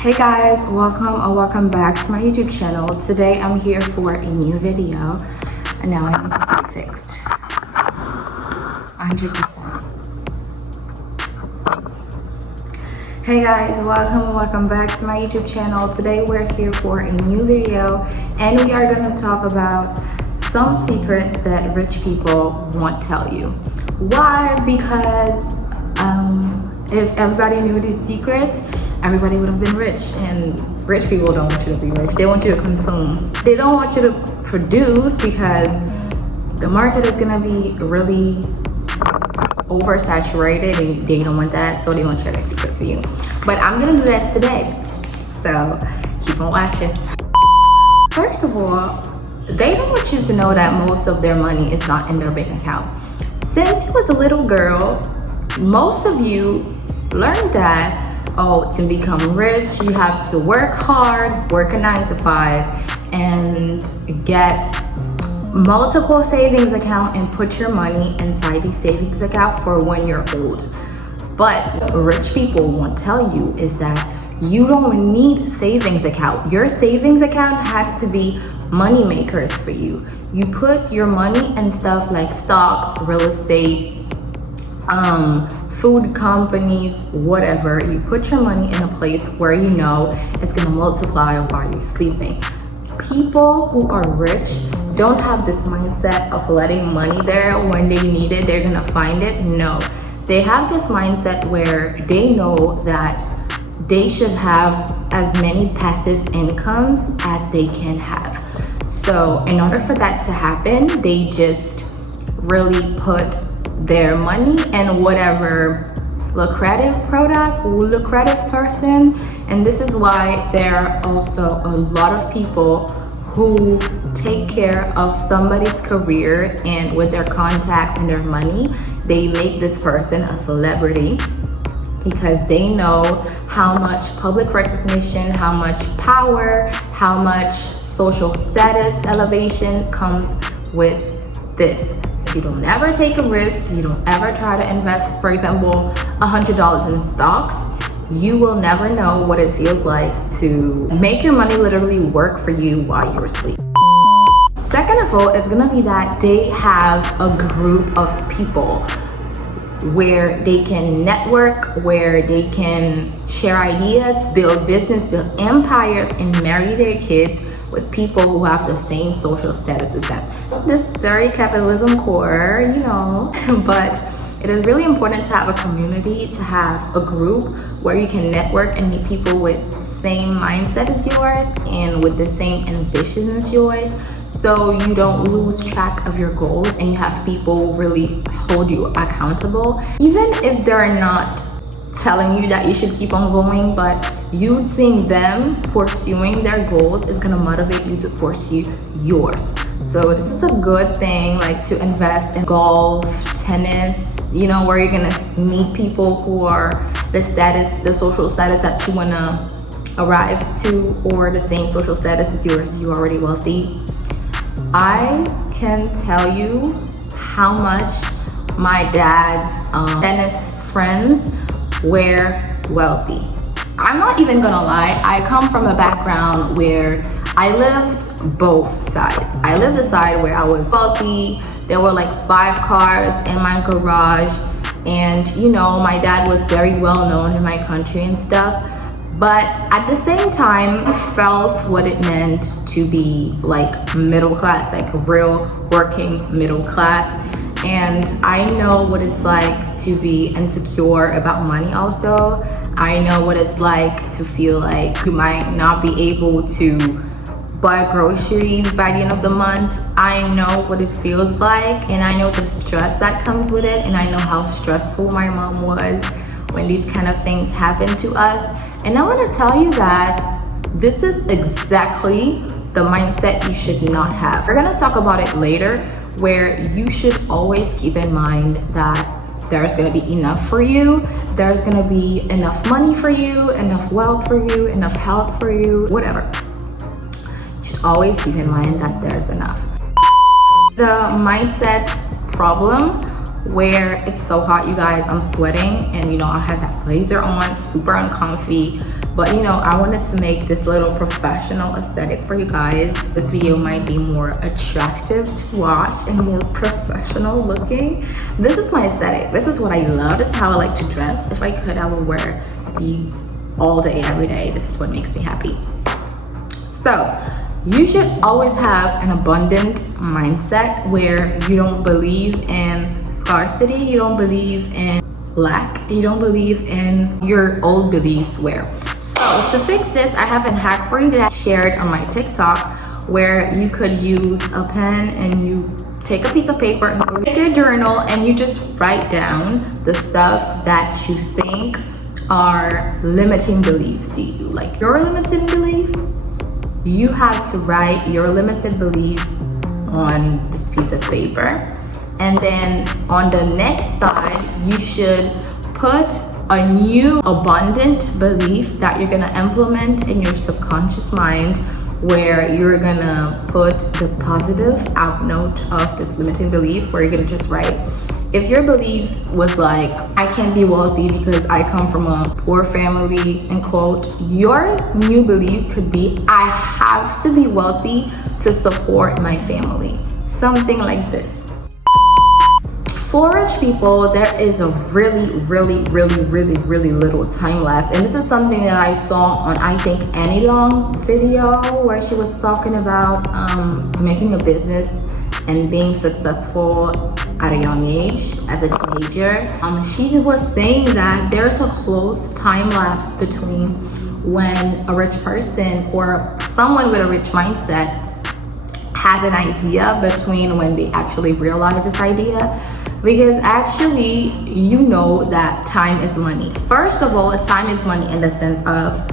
Hey guys, welcome back to my YouTube channel. Today I'm here for a new video and now I need to be fixed 100%. Hey guys, welcome back to my YouTube channel. Today we're here for a new video and we are going to talk about some secrets that rich people won't tell you. Why? Because if everybody knew these secrets, everybody would have been rich, and rich people don't want you to be rich. They want you to consume. They don't want you to produce because the market is gonna be really oversaturated and they don't want that, so they won't share their secret for you. But I'm gonna do that today, so keep on watching. First of all, they don't want you to know that most of their money is not in their bank account. Since you was a little girl, most of you learned that to become rich, you have to work hard, work a 9 to 5, and get multiple savings account and put your money inside the savings account for when you're old. But what rich people won't tell you is that you don't need savings account. Your savings account has to be money makers for you. You put your money in stuff like stocks, real estate, food companies, whatever. You put your money in a place where you know it's gonna multiply while you're sleeping. People who are rich don't have this mindset of letting money there when they need it, they're gonna find it. No, they have this mindset where they know that they should have as many passive incomes as they can have. So in order for that to happen, they just really put their money and whatever lucrative product, lucrative person. And this is why there are also a lot of people who take care of somebody's career, and with their contacts and their money, they make this person a celebrity because they know how much public recognition, how much power, how much social status elevation comes with this. You don't ever take a risk, you don't ever try to invest, for example, $100 in stocks, you will never know what it feels like to make your money literally work for you while you're asleep. Second of all, it's gonna be that they have a group of people where they can network, where they can share ideas, build business, build empires, and marry their kids with people who have the same social status as them. This is very capitalism core, you know, but it is really important to have a community, to have a group where you can network and meet people with the same mindset as yours and with the same ambition as yours, so you don't lose track of your goals and you have people really hold you accountable. Even if they're not telling you that you should keep on going, but you seeing them pursuing their goals is gonna motivate you to pursue yours. So this is a good thing, like to invest in golf, tennis, you know, where you're gonna meet people who are the social status that you wanna arrive to, or the same social status as yours. You're already wealthy. I can tell you how much my dad's tennis friends were wealthy. I'm not even gonna lie, I come from a background where I lived both sides. I lived the side where I was wealthy, there were like 5 cars in my garage, and you know, my dad was very well known in my country and stuff. But at the same time, I felt what it meant to be like middle class, like real working middle class. And I know what it's like to be insecure about money also. I know what it's like to feel like you might not be able to buy groceries by the end of the month. I know what it feels like, and I know the stress that comes with it, and I know how stressful my mom was when these kind of things happen to us. And I want to tell you that this is exactly the mindset you should not have. We're going to talk about it later, where you should always keep in mind that there's going to be enough for you, there's going to be enough money for you, enough wealth for you, enough health for you, whatever. You should always keep in mind that there's enough. The mindset problem where it's so hot, you guys, I'm sweating, and you know, I have that blazer on, super uncomfy, But you know, I wanted to make this little professional aesthetic for you guys. This video might be more attractive to watch and more professional looking. This is my aesthetic. This is what I love. This is how I like to dress. If I could, I would wear these all day, every day. This is what makes me happy. So you should always have an abundant mindset where you don't believe in scarcity, you don't believe in lack, you don't believe in your old beliefs. So to fix this, I have a hack for you that I shared on my TikTok, where you could use a pen and you take a piece of paper and take your journal and you just write down the stuff that you think are limiting beliefs to you. Like your limiting belief, you have to write your limited beliefs on this piece of paper. And then on the next side, you should put a new abundant belief that you're gonna implement in your subconscious mind, where you're gonna put the positive outnote of this limiting belief, where you're gonna just write, if your belief was like, I can't be wealthy because I come from a poor family, in quote, your new belief could be, I have to be wealthy to support my family. Something like this. For rich people, there is a really little time lapse. And this is something that I saw on, I think, Annie Long's video, where she was talking about making a business and being successful at a young age as a teenager. She was saying that there's a close time lapse between when a rich person or someone with a rich mindset has an idea between when they actually realize this idea. Because actually, you know that time is money. First of all, time is money in the sense of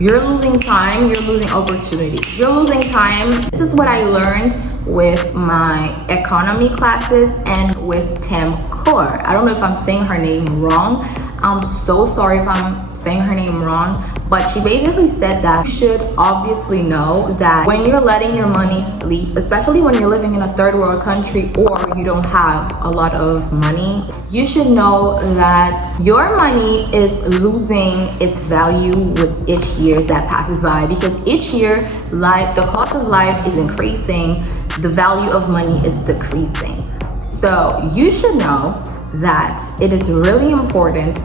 you're losing time, you're losing opportunity, you're losing time. This is what I learned with my economy classes and with Tim Kaur. I don't know if I'm saying her name wrong. I'm so sorry if I'm saying her name wrong, but she basically said that you should obviously know that when you're letting your money sleep, especially when you're living in a third world country or you don't have a lot of money, you should know that your money is losing its value with each year that passes by, because each year the cost of life is increasing, the value of money is decreasing. So you should know that it is really important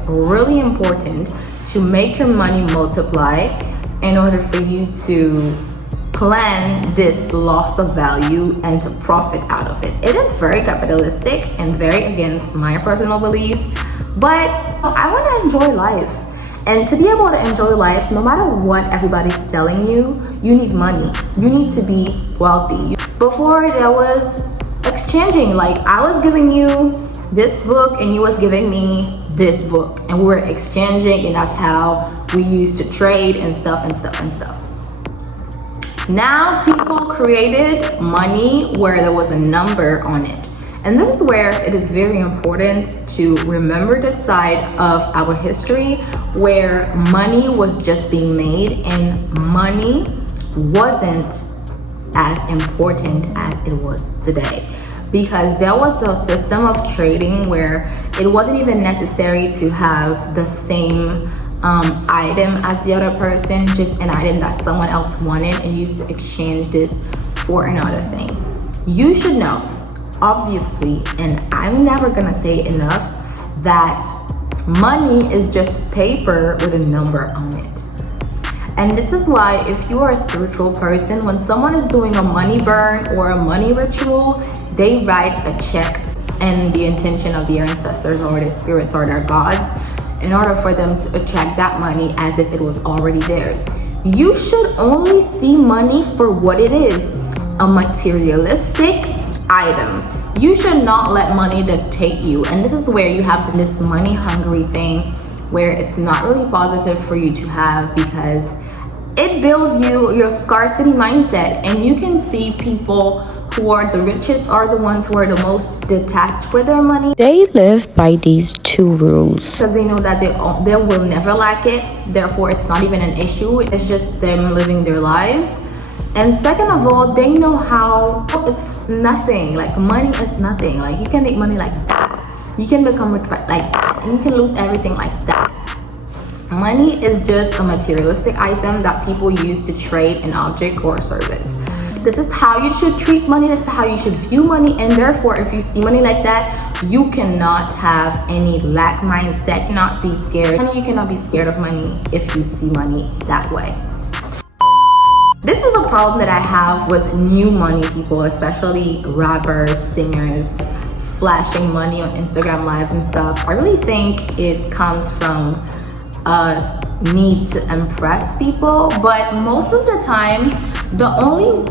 to make your money multiply in order for you to plan this loss of value and to profit out of it. It is very capitalistic and very against my personal beliefs, but I want to enjoy life. And to be able to enjoy life, no matter what everybody's telling you, you need money. You need to be wealthy. Before, there was exchanging. Like, I was giving you this book and you was giving me this book, and we were exchanging, and that's how we used to trade and stuff. Now people created money where there was a number on it. And this is where it is very important to remember the side of our history where money was just being made and money wasn't as important as it was today. Because there was a system of trading where it wasn't even necessary to have the same item as the other person, just an item that someone else wanted, and used to exchange this for another thing. You should know, obviously, and I'm never gonna say it enough, that money is just paper with a number on it. And this is why, if you are a spiritual person, when someone is doing a money burn or a money ritual, they write a check and the intention of their ancestors or their spirits or their gods in order for them to attract that money as if it was already theirs. You should only see money for what it is, a materialistic item. You should not let money dictate you. And this is where you have this money hungry thing where it's not really positive for you to have, because it builds your scarcity mindset. And you can see people who are the richest are the ones who are the most detached with their money. They live by these two rules. Because they know that they will never lack it. Therefore, it's not even an issue. It's just them living their lives. And second of all, they know how it's nothing. Like, money is nothing. Like, you can make money like that. You can become rich like that. And you can lose everything like that. Money is just a materialistic item that people use to trade an object or service. This is how you should treat money. This is how you should view money. And therefore, if you see money like that, you cannot have any lack mindset, not be scared. And you cannot be scared of money if you see money that way. This is a problem that I have with new money people, especially rappers, singers, flashing money on Instagram lives and stuff. I really think it comes from a need to impress people, but most of the time, the only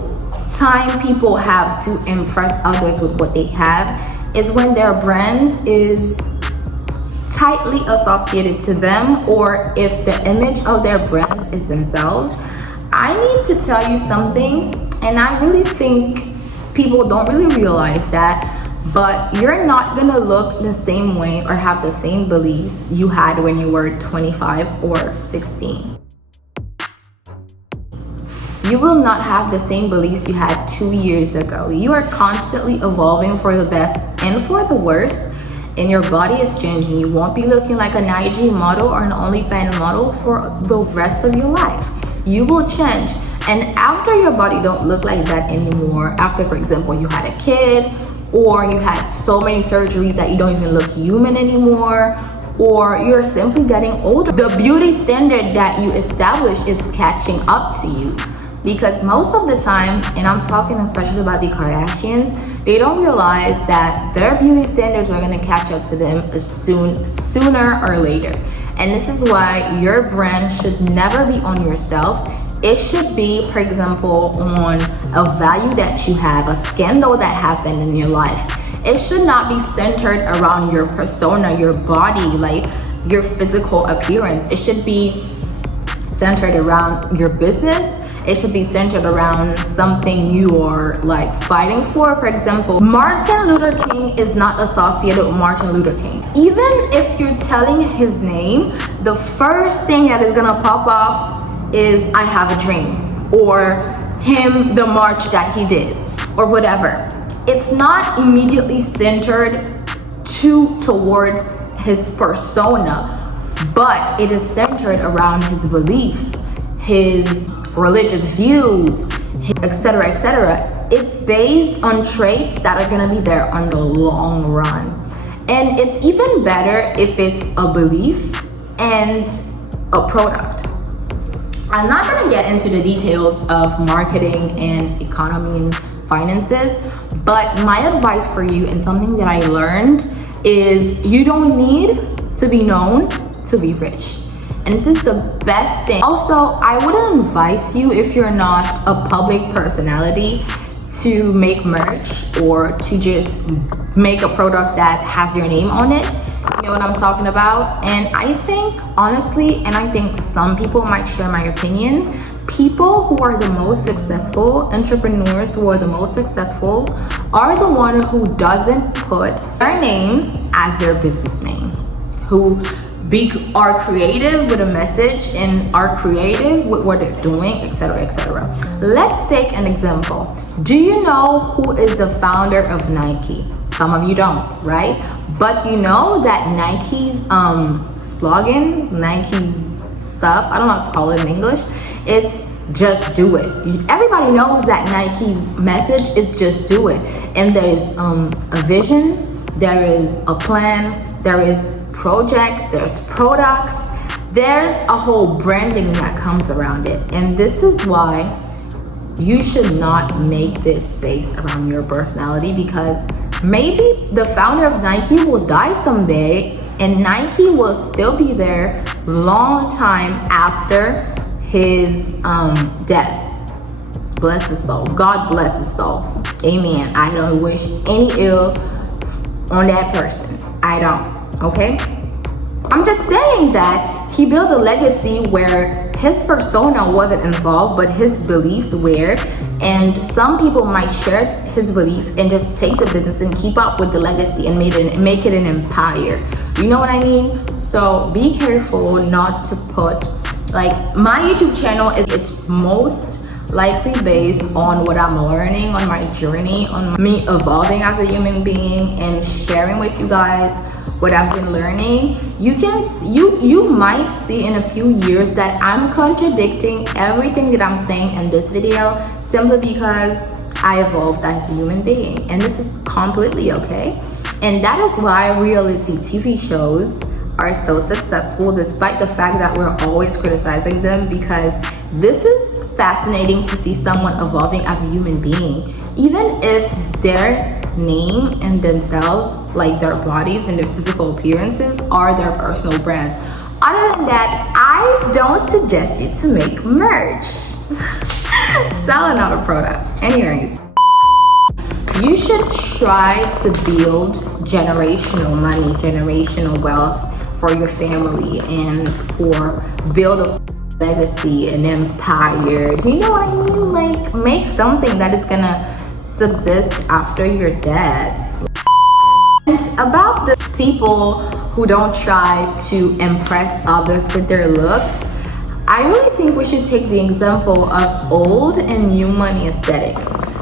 time people have to impress others with what they have is when their brand is tightly associated to them, or if the image of their brand is themselves. I need to tell you something, and I really think people don't really realize that, but you're not gonna look the same way or have the same beliefs you had when you were 25 or 16. You will not have the same beliefs you had 2 years ago. You are constantly evolving for the best and for the worst, and your body is changing. You won't be looking like an IG model or an OnlyFans model for the rest of your life. You will change, and after your body don't look like that anymore, after, for example, you had a kid, or you had so many surgeries that you don't even look human anymore, or you're simply getting older, the beauty standard that you establish is catching up to you. Because most of the time, and I'm talking especially about the Kardashians, they don't realize that their beauty standards are gonna catch up to them sooner or later. And this is why your brand should never be on yourself. It should be, for example, on a value that you have, a scandal that happened in your life. It should not be centered around your persona, your body, like your physical appearance. It should be centered around your business. It should be centered around something you are like fighting for. For example, Martin Luther King is not associated with Martin Luther King. Even if you're telling his name, the first thing that is gonna pop up is I have a dream, or him, the march that he did, or whatever. It's not immediately centered towards his persona, but it is centered around his beliefs, his religious views, etc., etc. It's based on traits that are gonna be there on the long run. And it's even better if it's a belief and a product. I'm not gonna get into the details of marketing and economy and finances, but my advice for you, and something that I learned, is you don't need to be known to be rich. And this is the best thing. Also, I wouldn't advise you, if you're not a public personality, to make merch or to just make a product that has your name on it. You know what I'm talking about? And I think, honestly, and I think some people might share my opinion, people who are the most successful, entrepreneurs who are the most successful, are the one who doesn't put their name as their business name, who are creative with a message and are creative with what they're doing, etc., etc. Let's take an example. Do you know who is the founder of Nike? Some of you don't, right? But you know that Nike's slogan, Nike's stuff, I don't know what to call it in English, it's just do it. Everybody knows that Nike's message is just do it. And there is a vision, there is a plan, there is projects, there's products, there's a whole branding that comes around it. And this is why you should not make this based around your personality, because maybe the founder of Nike will die someday and Nike will still be there long time after his death. Bless his soul. God bless his soul. Amen. I don't wish any ill on that person. I don't. Okay? I'm just saying that he built a legacy where his persona wasn't involved, but his beliefs were, and some people might share his belief and just take the business and keep up with the legacy and make it an empire. You know what I mean? So be careful not to put, like, my YouTube channel it's most likely based on what I'm learning on my journey, on me evolving as a human being and sharing with you guys what I've been learning, you might see in a few years that I'm contradicting everything that I'm saying in this video simply because I evolved as a human being, and this is completely okay. And that is why reality TV shows are so successful, despite the fact that we're always criticizing them, because this is fascinating to see someone evolving as a human being, even if their name and themselves, like their bodies and their physical appearances, are their personal brands. Other than that, I don't suggest you to make merch. Sell another product. Anyways, you should try to build generational money, generational wealth for your family, and for build a legacy, an empire. Do you know what I mean? Like, make something that is gonna subsist after your death. And about the people who don't try to impress others with their looks, I really think we should take the example of old and new money aesthetic.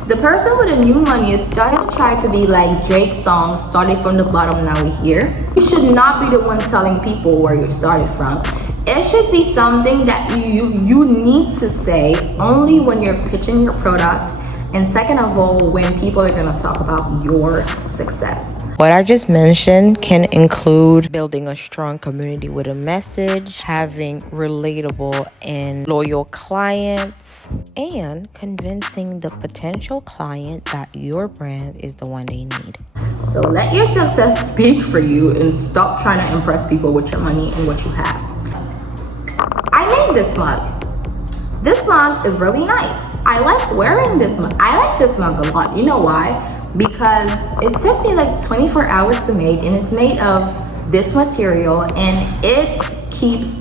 The person with the new money is starting to try to be like Drake's song, started from the bottom, now we're here. You should not be the one telling people where you started from. It should be something that you need to say only when you're pitching your product, and second of all, when people are gonna talk about your success. What I just mentioned can include building a strong community with a message, having relatable and loyal clients, and convincing the potential client that your brand is the one they need. So let your success speak for you and stop trying to impress people with your money and what you have. I made this mug. This mug is really nice. I like wearing this mug. I like this mug a lot. You know why? Because it took me like 24 hours to make, and it's made of this material, and it keeps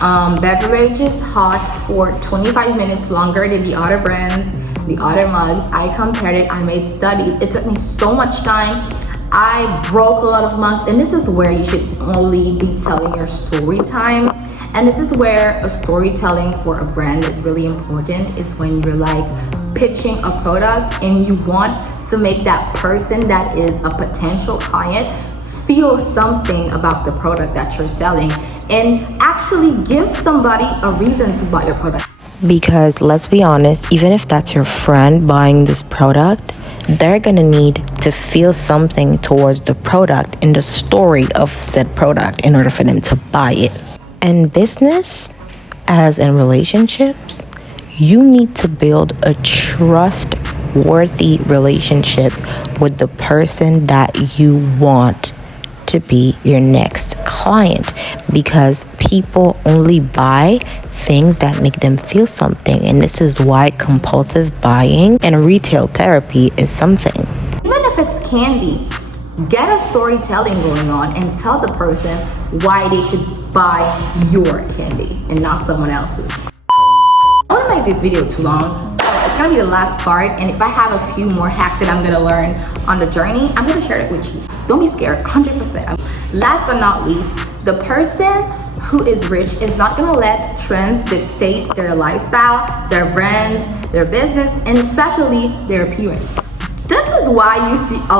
beverages hot for 25 minutes longer than the other brands, the other mugs. I compared it, I made studies. It took me so much time. I broke a lot of mugs, and this is where you should only be telling your story time. And this is where a storytelling for a brand is really important, is when you're like pitching a product and you want to make that person that is a potential client feel something about the product that you're selling, and actually give somebody a reason to buy your product. Because let's be honest, even if that's your friend buying this product, they're gonna need to feel something towards the product and the story of said product in order for them to buy it. In business, as in relationships, you need to build a trustworthy relationship with the person that you want to be your next client, because people only buy things that make them feel something, and this is why compulsive buying and retail therapy is something. Even if it's candy, get a storytelling going on and tell the person why they should buy your candy and not someone else's. I don't want to make this video too long, so it's gonna be the last part, and if I have a few more hacks that I'm gonna learn on the journey, I'm gonna share it with you. Don't be scared, 100%. Last but not least, the person who is rich is not gonna let trends dictate their lifestyle, their brands, their business, and especially their appearance. This is why you see a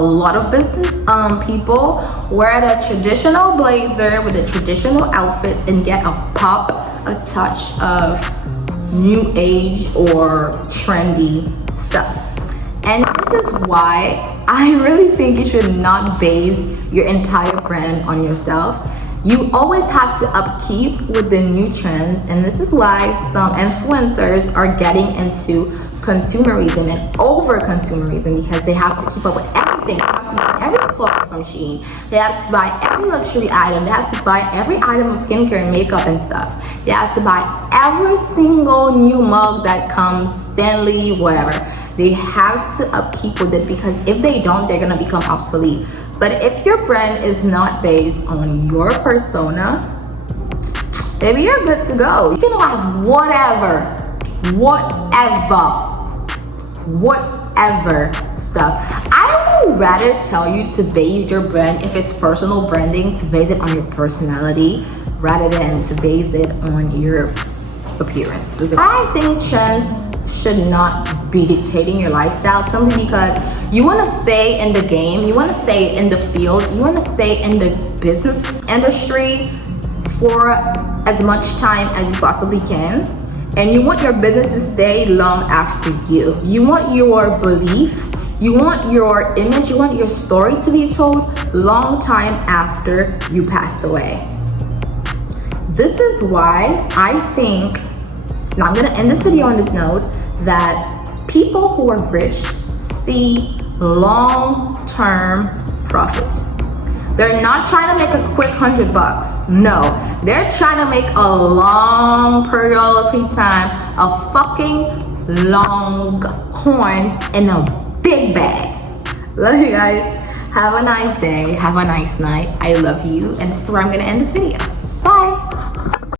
lot of business people wear the traditional blazer with the traditional outfit and get a touch of new age or trendy stuff. And this is why I really think you should not base your entire brand on yourself. You always have to upkeep with the new trends, and this is why some influencers are getting into consumerism and over consumerism, because they have to keep up with everything. They have to buy every cloth from Shein. They have to buy every luxury item. They have to buy every item of skincare and makeup and stuff. They have to buy every single new mug that comes, Stanley, whatever. They have to upkeep with it, because if they don't, they're gonna become obsolete. But if your brand is not based on your persona, maybe you're good to go. You can have whatever stuff. I would rather tell you to base your brand, if it's personal branding, to base it on your personality rather than to base it on your appearance. I think trends should not be dictating your lifestyle, simply because You want to stay in the game, you want to stay in the field, you want to stay in the business industry for as much time as you possibly can. And you want your business to stay long after you. You want your beliefs, you want your image, you want your story to be told long time after you passed away. This is why I think, now I'm gonna end this video on this note, that people who are rich see long-term profit. They're not trying to make a quick $100. No, they're trying to make a long periodic time, a fucking long coin in a big bag. Love you guys. Have a nice day. Have a nice night. I love you. And this is where I'm going to end this video.